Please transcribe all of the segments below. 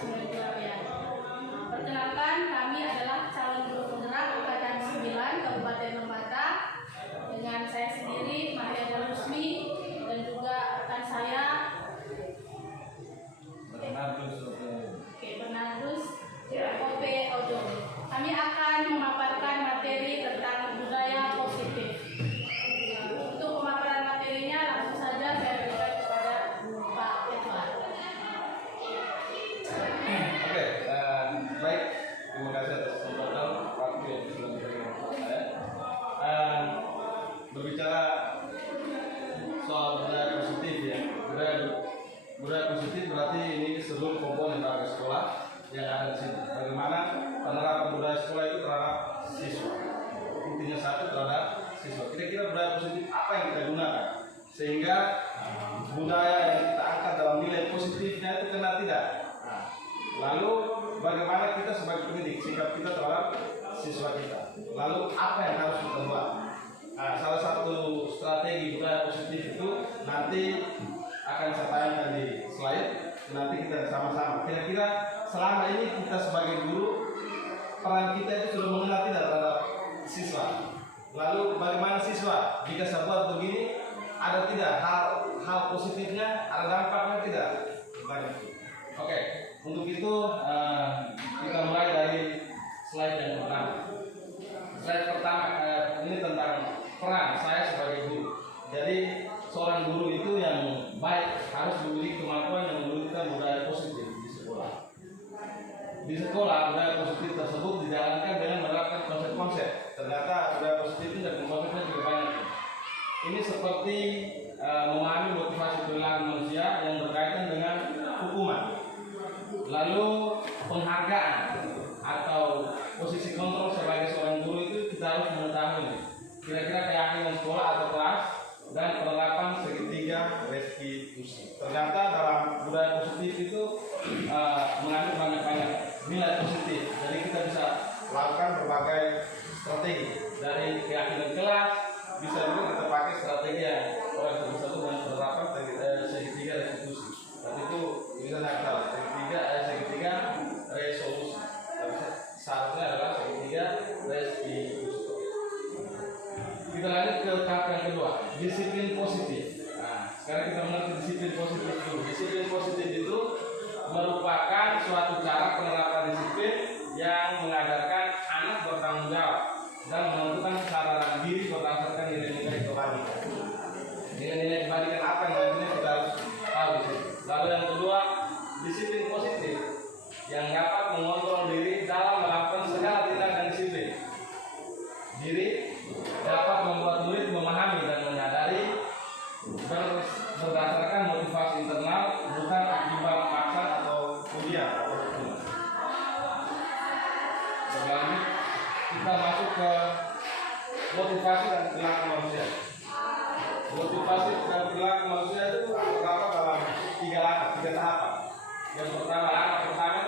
Sembilan. Perkenalkan, kami adalah calon guru penggerak Angkatan 9 Kabupaten Lembata dengan saya sendiri Maria Rusmi dan juga rekan saya Bernardus Ope Odo. Kami akan memaparkan materi tentang budaya positif. Untuk pemaparan materinya langsung saja saya berikan kepada Pak Edward. Oke, baik. Terima kasih atas kesempatan waktu yang sudah diberikan kepada saya. Berbicara soal budaya positif ya, budaya positif berarti ini seluruh komponen dari sekolah yang ada di sini. Bagaimana penerapan budaya sekolah itu terhadap siswa. Intinya satu terhadap siswa. Kira-kira budaya positif apa yang kita gunakan sehingga budaya yang kita angkat dalam nilai positifnya itu kena tidak. Lalu bagaimana kita sebagai pendidik sikap kita terhadap siswa kita. Lalu apa yang harus kita buat? Salah satu strategi budaya positif itu nanti akan saya tayangkan di slide. Nanti kita sama-sama. Kira-kira selama ini kita sebagai guru peran kita itu sudah mengenal tidak terhadap siswa. Lalu bagaimana siswa jika saya buat begini ada tidak hal positifnya, ada dampaknya tidak? Banyak. Oke, untuk itu kita mulai dari slide yang pertama. Slide pertama ini tentang peran saya sebagai guru. Jadi seorang guru itu yang baik harus memiliki kemampuan yang memberikan budaya positif di sekolah. Di sekolah budaya positif tersebut dijalankan dengan menerapkan konsep-konsep. Ternyata budaya positif itu dan konsepnya juga banyak. Ini seperti memahami motivasi perilaku manusia yang berkaitan dengan hukuman. Lalu penghargaan atau posisi kontrol sebagai seorang guru itu kita harus mengetahui kira-kira keyakinan sekolah atau kelas dan penerapan segitiga restitusi. Ternyata dalam budaya positif itu mengandung banyak-banyak nilai positif. Jadi kita bisa lakukan berbagai strategi dari keyakinan kelas, bisa juga kita pakai strategi yang oleh satu dan penerapan segitiga restitusi. Dan itu bisa nakal segitiga resolusi. Syaratnya adalah segitiga restitusi. Kita lanjut ke tahap yang kedua, disiplin positif. Sekarang kita mengerti disiplin positif dulu. Disiplin positif itu merupakan suatu cara penerapan disiplin yang mengajarkan anak bertanggung jawab dan menentukan kesadaran diri berdasarkan nilai-nilai kebaikan. Nilai-nilai kebaikan apa yang nantinya kita harus tahu di sini. Lalu yang kedua, disiplin positif yang dapat mengontrol diri dalam melakukan segala tindakan disiplin. Diri dapat membuat murid memahami dan menyadari berdasarkan motivasi internal, bukan akibat paksaan atau ujian. Berlanjut, kita masuk ke motivasi dan perilaku manusia. Motivasi dan perilaku manusia itu terdapat dalam tiga tahapan. Yang pertama,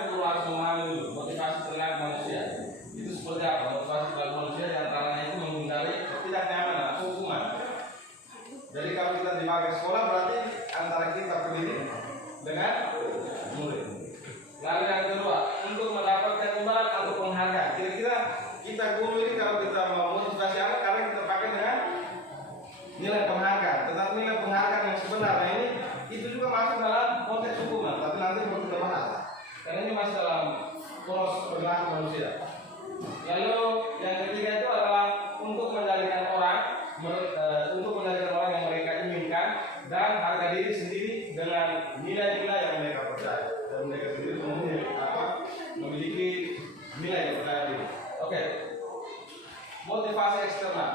itu harus memahami dulu motivasi perilaku manusia. Itu seperti apa? Motivasi perilaku manusia diantaranya itu menghindari ketidaknyamanan atau hukuman. Jadi kalau kita dipakai sekolah berarti antara kita pendidik dengan murid. Lalu yang kedua, untuk mendapatkan imbalan atau penghargaan. Kira-kira kita guru ini kalau kita mau motivasi anak, karena kita pakai dengan nilai penghargaan. Tetapi nilai penghargaan yang sebenarnya ini itu juga masuk dalam konteks hukuman. Tapi nanti mau kita bahas. Karena ini masih dalam poros perilaku manusia. Lalu yang ketiga itu adalah untuk menjadikan orang yang mereka inginkan dan harga diri sendiri dengan nilai-nilai yang mereka percaya dan mereka sendiri memiliki nilai kepercayaan diri. Oke. Motivasi eksternal.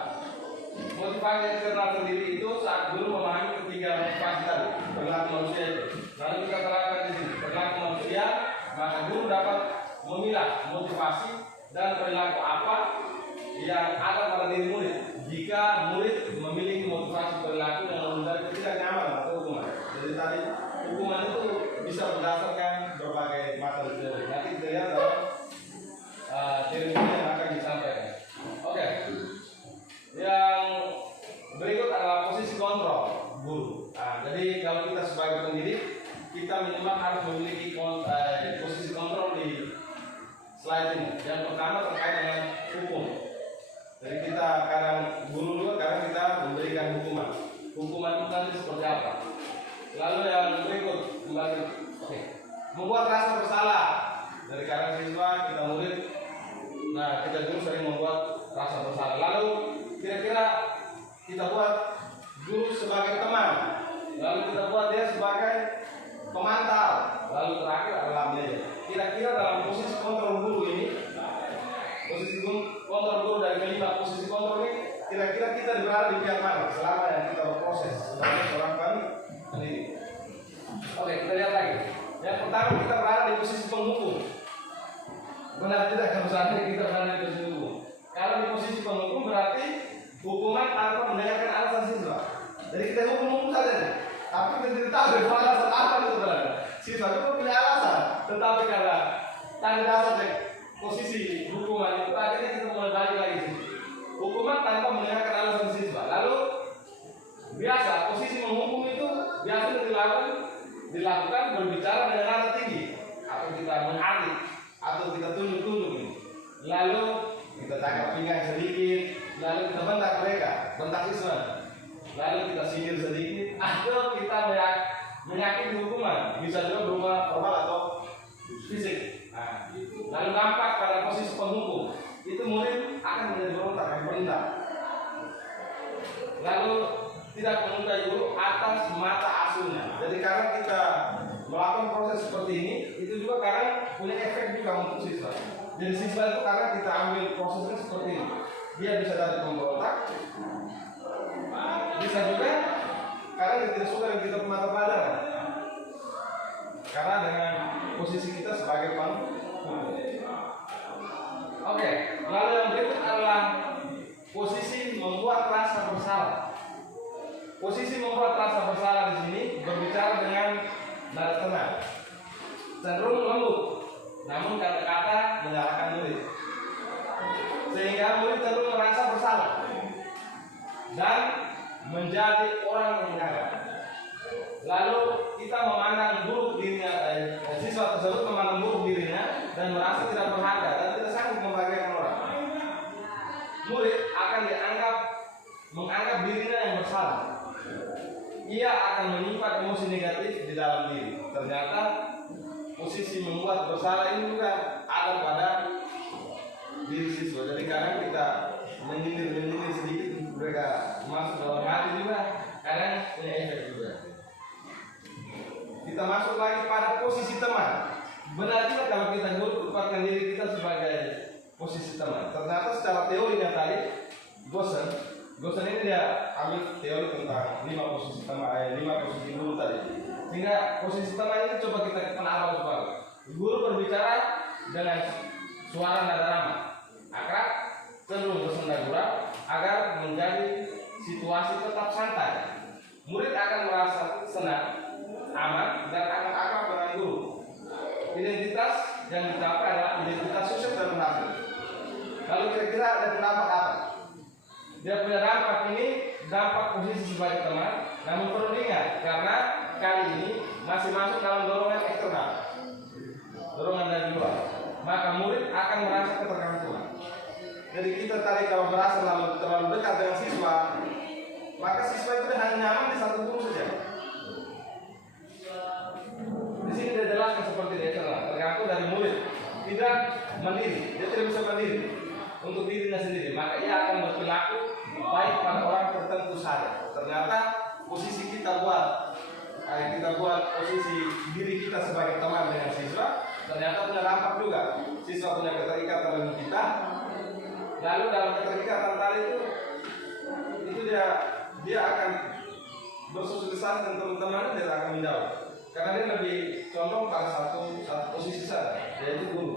Motivasi eksternal sendiri itu saat guru memahami ketiga motivasi tadi perilaku manusia itu. Lalu kita terapkan di sini perilaku manusia, maka guru dapat memilah motivasi dan perilaku apa yang ada pada diri murid. Jika murid memiliki motivasi perilaku yang menghindari ketidaknyamanan atau hukuman. Jadi tadi hukuman itu bisa berdasarkan berbagai macam teori. Nanti kita lihat dalam teori yang akan disampaikan. Oke. Yang berikut adalah posisi kontrol guru. Jadi kalau kita sebagai pendidik, kita minimal harus memiliki posisi slide ini. Yang pertama terkait dengan hukum. Jadi kita kadang guru juga kadang kita memberikan hukuman. Hukuman itu nanti seperti apa? Lalu yang berikut kembali, oke. Membuat rasa bersalah. Dari kadang siswa kita murid, nah kita guru sering membuat rasa bersalah. Lalu kira-kira kita buat guru sebagai teman, lalu kita buat dia sebagai pemantau, lalu terakhir adalah manajer. Kira-kira dalam posisi kontrol guru ini, posisi kontrol guru dari kelima posisi kontrol ini, kira-kira kita berada di pihak mana selama yang kita berproses sebagai seorang pendidik. Oke, kita lihat lagi. Yang pertama kita berada di posisi penghukum. Benar tidak kalau seandainya kita berada di posisi hukum? Kalau di posisi penghukum berarti hukuman tanpa mendengarkan alasan siswa. Jadi kita hukum saja nih. Tapi kita tidak tahu dari alasan apa itu berada. Siswa itu punya alasan, tetapi karena tanda dasar dari posisi hukuman itu akhirnya kita mulai balik lagi sih. Hukuman tanpa mendengarkan alasan siswa. Lalu biasa posisi menghukum itu biasanya dilakukan berbicara dengan nada tinggi, atau kita mengadik, atau kita tunjuk-tunjuk ini. Lalu kita tangkap pinggang sedikit, lalu kita bentak mereka, bentak siswa. Lalu kita sindir sedikit, atau kita menyakiti hukuman, bisa juga berupa verbal atau fisik. Nah, lalu dampak pada posisi penghukum, itu murid akan menjadi berontak dan berontak. Lalu tidak menyukai guru atas mata asuhnya. Jadi karena kita melakukan proses seperti ini, itu juga karena punya efek juga untuk siswa. Jadi siswa itu karena kita ambil prosesnya seperti ini, dia bisa dari pemberontak, bisa juga karena dia tidak suka yang kita mata pelajaran. Karena dengan posisi kita sebagai penghukum. Oke, lalu yang berikut adalah posisi membuat rasa bersalah. Posisi membuat rasa bersalah di sini berbicara dengan nada tenang, cenderung lembut, namun kata-kata menyalahkan murid, sehingga murid cenderung merasa bersalah dan menjadi orang yang mengarang. Lalu kita memandang buruk dirinya, siswa tersebut memandang buruk dirinya dan merasa tidak berharga dan tidak sanggup membahagiakan orang. Murid akan menganggap dirinya yang bersalah. Ia akan menyimpan emosi negatif di dalam diri. Ternyata posisi membuat bersalah ini juga ada pada diri siswa. Jadi kadang kita menyindir sedikit, mereka masuk dalam hati juga, kadang punya efek juga. Kita masuk lagi pada posisi teman. Benar tidak kalau kita guru tempatkan diri kita sebagai posisi teman. Ternyata secara teorinya tadi, Gosen ini dia ambil teori tentang 5 posisi teman, 5 posisi guru tadi. Sehingga posisi teman ini coba kita kenal awal. Guru berbicara dengan suara nada ramah, akrab, cenderung bersenda gurau, agar menjadi situasi tetap santai. Murid akan merasa senang, aman, dan akan akrab dengan guru. Identitas yang dicapai adalah identitas sukses dan berhasil. Lalu kira-kira ada dampak apa? Dia punya dampak ini, dampak posisi sebagai teman, namun perlu diingat karena kali ini masih masuk dalam dorongan eksternal, dorongan dari luar, maka murid akan merasa ketergantungan. Jadi kita tadi kalau merasa terlalu dekat dengan siswa, maka siswa itu hanya nyaman di satu guru saja. Di sini dia jelaskan seperti ini, tergantung dari murid, tidak mandiri, dia tidak bisa mandiri untuk dirinya sendiri, maka ia akan berperilaku baik pada orang tertentu saja. Ternyata posisi kita buat posisi diri kita sebagai teman dengan siswa, ternyata punya dampak juga. Siswa punya keterikatan dengan kita. Lalu dalam keterikatan tadi itu dia akan bersosialisasi dengan teman-teman, dia akan menjauh. Karena dia lebih condong pada satu posisi saja, yaitu guru.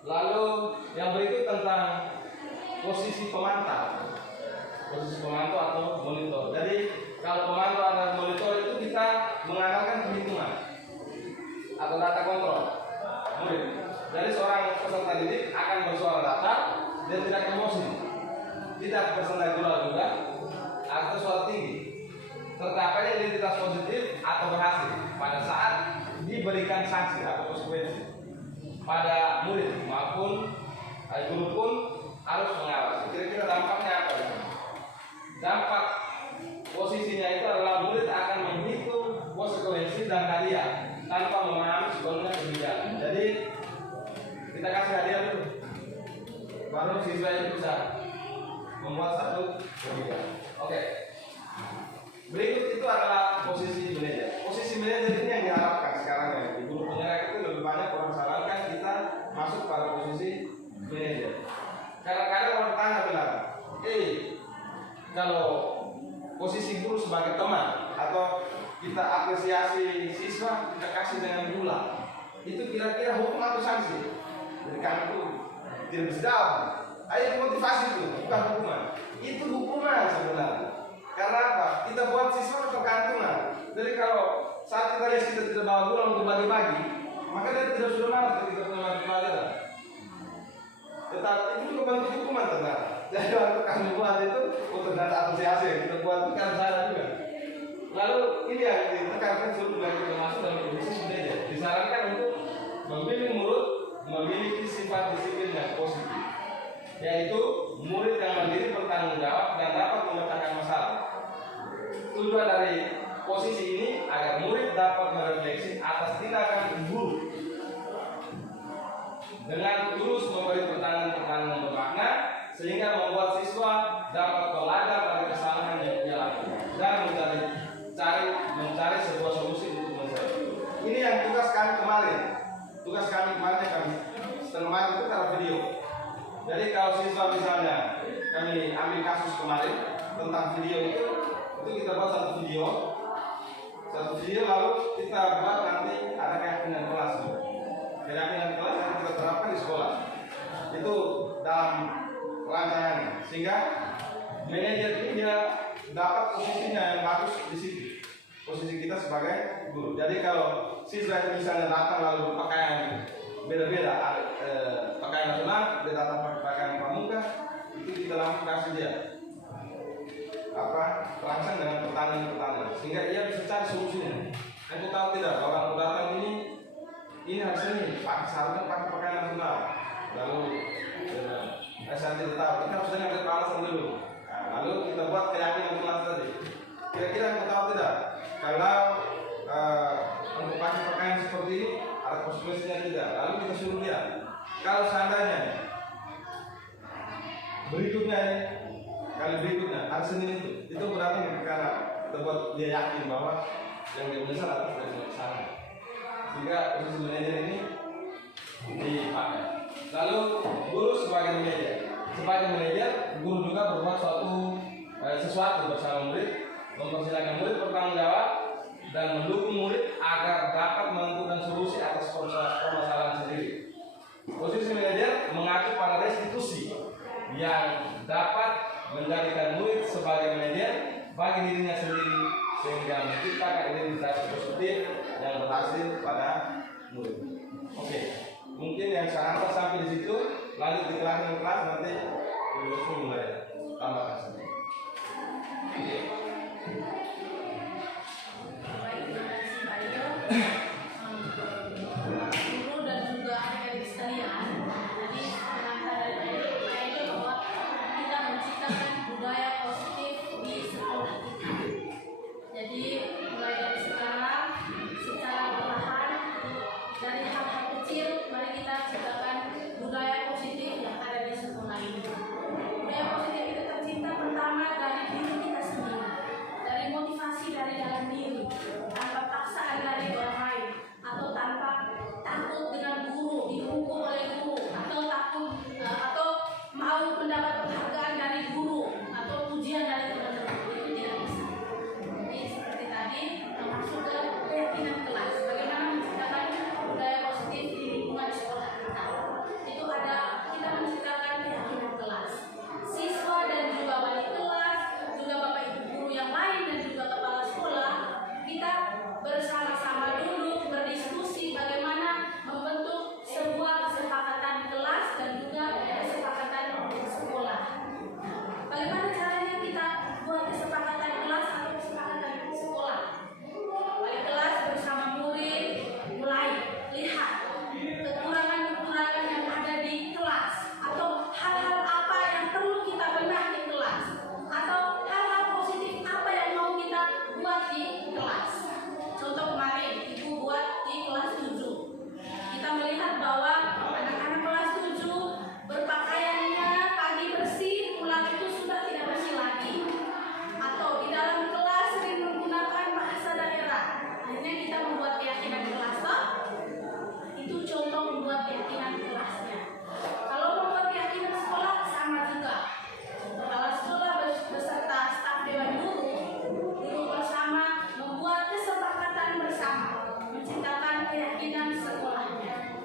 Lalu yang berikut tentang posisi pemantau. Posisi pemantau atau monitor. Jadi kalau pemantau dan monitor itu kita mengandalkan perhitungan atau data kontrol murid. Jadi seorang peserta didik akan bersuara data dan tidak emosi, tidak bersenda gurau juga, atau suara tinggi. Tercapainya identitas positif atau berhasil pada saat diberikan sanksi atau konsekuensi. pada murid maupun guru pun harus mengawasi. Kira-kira dampaknya apa? Dampak posisinya itu adalah murid akan menghitung konsekuensi dan hadiah tanpa memahami sebelumnya kebijakan. Jadi kita kasih hadiah dulu, baru siswa itu bisa membuat satu kebijakan. Oke. Berikut itu adalah posisi manajer. Posisi manajer ini yang diharapkan sekarang ya. Di guru penggerak itu lebih banyak orang sarankan kita masuk pada posisi manajer. Kadang-kadang orang tanya bilang, kalau posisi guru sebagai teman atau kita apresiasi siswa kita kasih dengan gula, itu kira-kira hukum atau sanksi? Jadi kami itu tidak bisa jawab. Ayo motivasi itu bukan hukuman. Itu hukuman sebenarnya. Karena apa? Kita buat siswa ketergantungan. Jadi kalau saat kita lihat kita tidak bawa gula untuk bagi-bagi, maka dia tidak sudah malas ketika melakukan pelajaran. Tetapi itu juga bentuk hukuman ternyata. Jadi waktu kami buat itu untuk data apresiasi kita buat kan salah juga. Lalu ini yang ditekankan suruh belajar masuk dalam posisi manajer. Disarankan untuk memilih murid memiliki sifat disiplin yang positif, yaitu murid yang mandiri, bertanggung jawab dan dapat memecahkan masalah. Tujuan dari posisi ini agar murid dapat merefleksi atas tindakan guru dengan tulus memberi pertanyaan-pertanyaan bermakna sehingga membuat siswa dapat belajar dari kesalahan yang ia lakukan dan mencari sebuah solusi untuk masalah. Ini yang tugas kami kemarin. Tugas kami kemarin setelah itu cara video. Jadi kalau siswa misalnya kami ambil kasus kemarin tentang video itu kita buat satu video lalu kita buat nanti ada keyakinan kelas. Keyakinan kelas yang kita terapkan di sekolah itu dalam rancangannya sehingga manajer ini dia dapat posisinya yang bagus di situ, posisi kita sebagai guru. Jadi kalau siswa itu misalnya datang lalu berpakaian beda-beda, pakaian nasional, dia datang pakai pakaian pramuka, itu kita langsung kasih dia langsung dengan pertanyaan-pertanyaan sehingga ia bisa cari solusinya. Aku tahu tidak bahwa datang ini harusnya pakai sarung pakai pakaian nasional, lalu saya tidak tahu kita harus dengar alasan dulu. Lalu kita buat keyakinan kelas tadi. Kira-kira aku tahu tidak kalau untuk pakai pakaian seperti ini ada konsekuensinya tidak. Lalu kita suruh dia kalau seandainya berikutnya kali berikutnya hari Senin itu berarti karena kita buat dia yakin bahwa yang dia menyesal harus dari sana. Sehingga posisi manajer ini dipakai. Lalu guru sebagai manajer, guru juga berbuat sesuatu bersama murid, mempersilahkan murid bertanggung jawab dan mendukung murid agar dapat menentukan solusi atas permasalahan sendiri. Posisi manajer mengacu pada restitusi yang dapat menjadikan murid sebagai manajer bagi dirinya sendiri sehingga menciptakan identitas positif yang berhasil pada murid. Oke, mungkin yang saya antar sampai di situ, lanjut di kelas nanti Ibu mulai tambahkan saja. Oke. Baik, terima kasih Pak Ido. Guru dan juga adik-adik sekalian, tadi pengantar dari Pak Ido bahwa kita menciptakan budaya positif di sekolah kita. Jadi mulai dari sekarang secara perlahan dari hal-hal kecil mari kita ciptakan budaya positif yang ada di sekolah ini. Budaya positif itu tercipta pertama dari diri kita sendiri. keyakinan sekolahnya.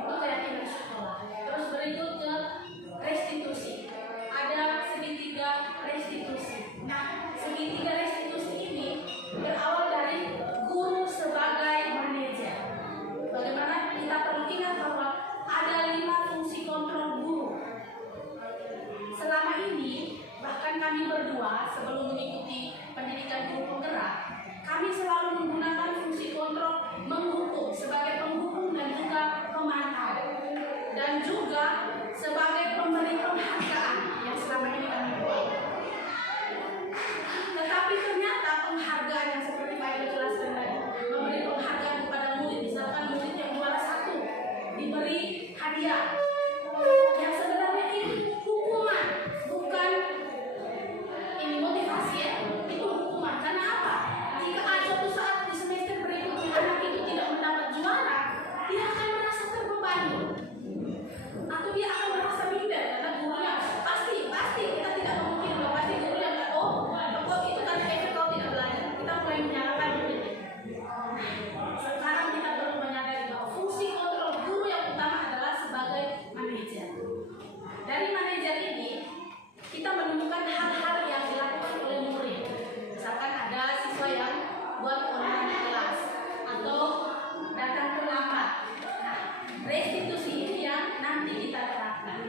Itu keyakinan sekolah. Terus berikut ke restitusi. Ada segitiga restitusi. Nah, segitiga restitusi ini berawal dari guru sebagai manajer. Bagaimana kita perlu ingat bahwa ada 5 fungsi kontrol guru. Selama ini, bahkan kami berdua sebelum mengikuti pendidikan guru penggerak, kami selalu menggunakan fungsi kontrol menghukum sebagai penghukum dan juga pemantau, dan juga sebagai pemberi penghargaan yang selama ini kami buat. Tetapi ternyata penghargaan yang seperti Pak Ibu jelaskan tadi, memberi penghargaan kepada murid, misalkan murid yang juara 1 diberi hadiah, yang sebenarnya itu hukuman, bukan ini motivasi ya, itu hukuman. Karena apa? Jika ada suatu saat di semester berikutnya anak itu tidak mendapat juara, dia akan merasa terbebani, atau dia akan merasa minder karena gurunya pasti kita tidak memungkiri bahwa pasti gurunya kok itu karena efek kau tidak belajar. Kita mulai menyalahkan diri. Sekarang kita perlu menyadari bahwa fungsi kontrol guru yang utama adalah sebagai manajer. Dari manajer ini kita menemukan hal-hal yang dilakukan oleh murid. Misalkan ada siswa yang buat online di kelas atau datang terlambat. Nah, restitusi ini yang nanti kita terapkan.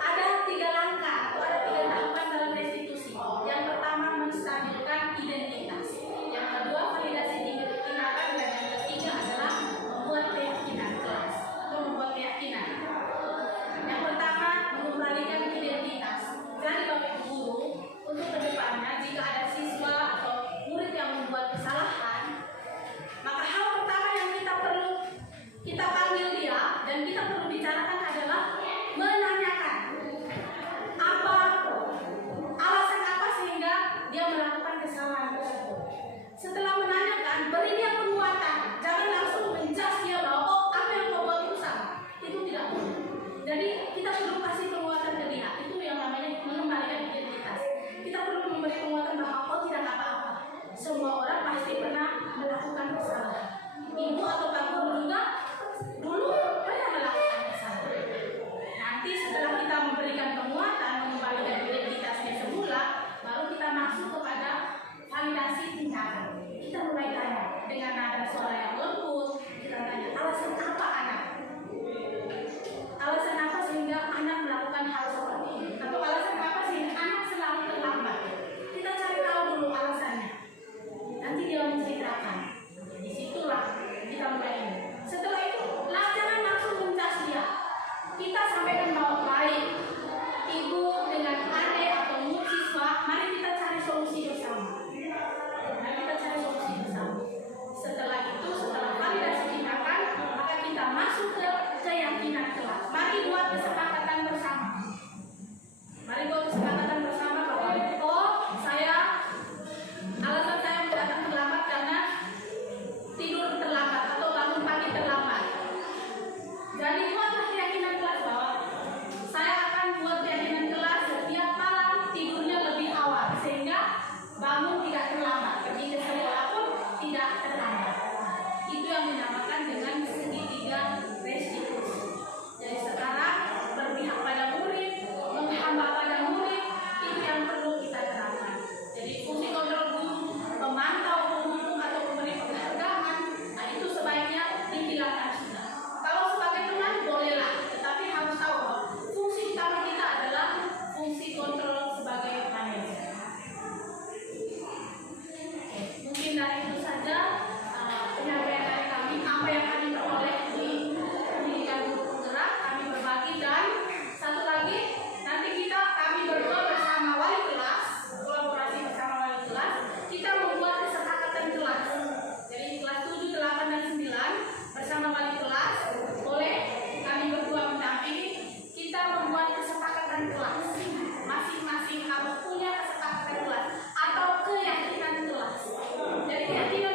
Ada 3 langkah atau ada 3 tahapan dalam restitusi. Yang pertama menstabilkan identitas. Yang kedua validasi tindakan, dan yang ketiga adalah membuat keyakinan kelas atau membuat keyakinan. Yang pertama mengembalikan identitas. Jadi Bapak Ibu guru, untuk kedepannya jika ada siswa atau murid yang membuat kesalahan, maka hal pertama yang kita panggil dia dan kita perlu bicarakan adalah menanyakan alasan apa sehingga dia melakukan kesalahan tersebut. Setelah menanyakan, beri dia penguatan. Jangan langsung menjudge dia bahwa apa yang kau buat itu salah. Itu tidak boleh. Jadi kita perlu kasih penguatan ke dia. Itu yang namanya mengembalikan identitas. Kita perlu memberi penguatan bahwa kau tidak apa-apa. Semua orang pasti pernah melakukan kesalahan. Ibu atau Pak Guru juga dulu pernah melakukan kesalahan. Nanti setelah kita memberikan penguatan, mengembalikan identitasnya semula, baru kita masuk kepada validasi tindakan. Kita mulai tanya dengan nada suara yang lembut. Kita tanya alasan apa anak? Alasan apa sehingga anak melakukan hal seperti ini? Atau alasan apa sehingga anak selalu terlambat? Kita cari tahu dulu alasannya. Nanti dia menceritakan. Disitulah kita mulai ini. Setelah itu, jangan langsung menjudge dia. Kita sampaikan bahwa baik, ibu dengan adik atau siswa, mari kita cari solusi bersama. Setelah itu, setelah validasi tindakan, maka kita masuk ke keyakinan kelas. Mari buat kesepakatan bersama. Bahwa alasan saya datang terlambat karena tidur terlambat atau bangun pagi terlambat. Jadi buatlah keyakinan kelas bahwa saya akan buat keyakinan kelas setiap malam tidurnya lebih awal sehingga bangun tidak terlambat, pergi ke sekolah pun tidak terlambat. Itu yang dinamakan dengan segitiga restitusi. Jadi sekarang berpihak pada murid, menghamba pada murid, itu yang perlu kita terapkan. Jadi fungsi kontrol guru, pemantau, penghukum atau pemberi penghargaan, nah itu sebaiknya dihilangkan sudah. Kalau sebagai teman bolehlah, tetapi harus tahu bahwa fungsi utama kita adalah fungsi kontrol sebagai manajer. Mungkin dari itu saja penyampaian dari kami, apa yang kami peroleh di pendidikan guru penggerak, kami berbagi. Dan satu lagi, nanti kami berdua bersama wali kelas, kolaborasi bersama wali kelas, kita membuat kesepakatan kelas. Jadi kelas 7, 8, dan 9 bersama wali kelas, boleh kami berdua mendampingi, kita membuat kesepakatan kelas. Masing-masing harus punya kesepakatan kelas atau keyakinan kelas. Jadi keyakinan